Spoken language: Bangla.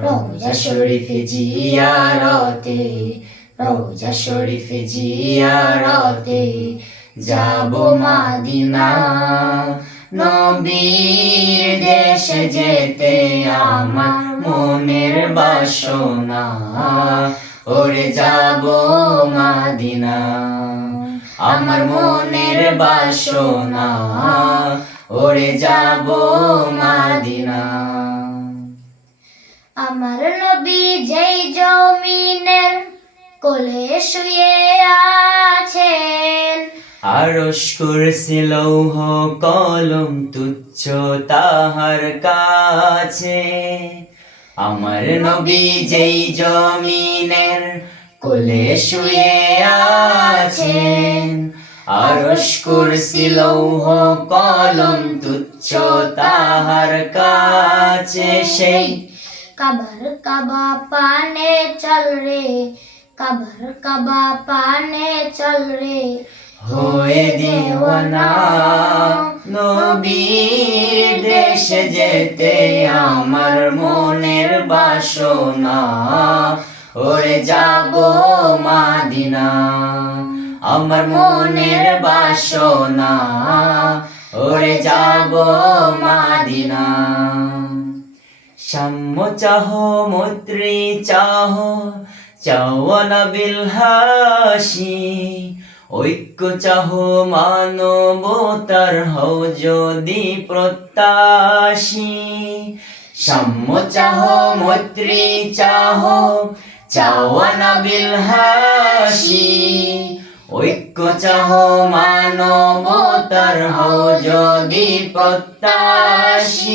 রওজা শরীফে জিয়ারতে, রওজা শরীফে জিয়ারতে যাব মদিনা। নবীর দেশে যেতে আমার মনের বাসনা, ওরে যাব মদিনা। আমার মনের বাসনা, ওরে যাব মদিনা। আমার নবী যেই জমিনের কোলে শুয়ে আছেন, আরশ কুরসি লৌহ কলম তুচ্ছ তাহার কাছে। আমার নবী যেই জমিনের কোলে শুয়ে আছেন, আরশ কুরসি লৌহ কলম তুচ্ছ তাহার কাছে। সেই কাবার কাবা পানে চল রে, কাবার কাবা পানে চল রে, হয়ে দেওয়ানা। নবীর দেশে যেতে আমার মনের বাসনা, ওরে যাব মদিনা। আমার মনের বাসনা, ওরে যাব মদিনা। সাম্য চাহ মৈত্রী চাহ, চাও না বিল হাসি। ঐক্য চাহ মানবতার হও যদি প্রত্যাশী। সাম্য চাহ মৈত্রী চাহ, চাও না বিল হাসি। ঐক্য চাহ মানবতার হও যদি প্রত্যাশী।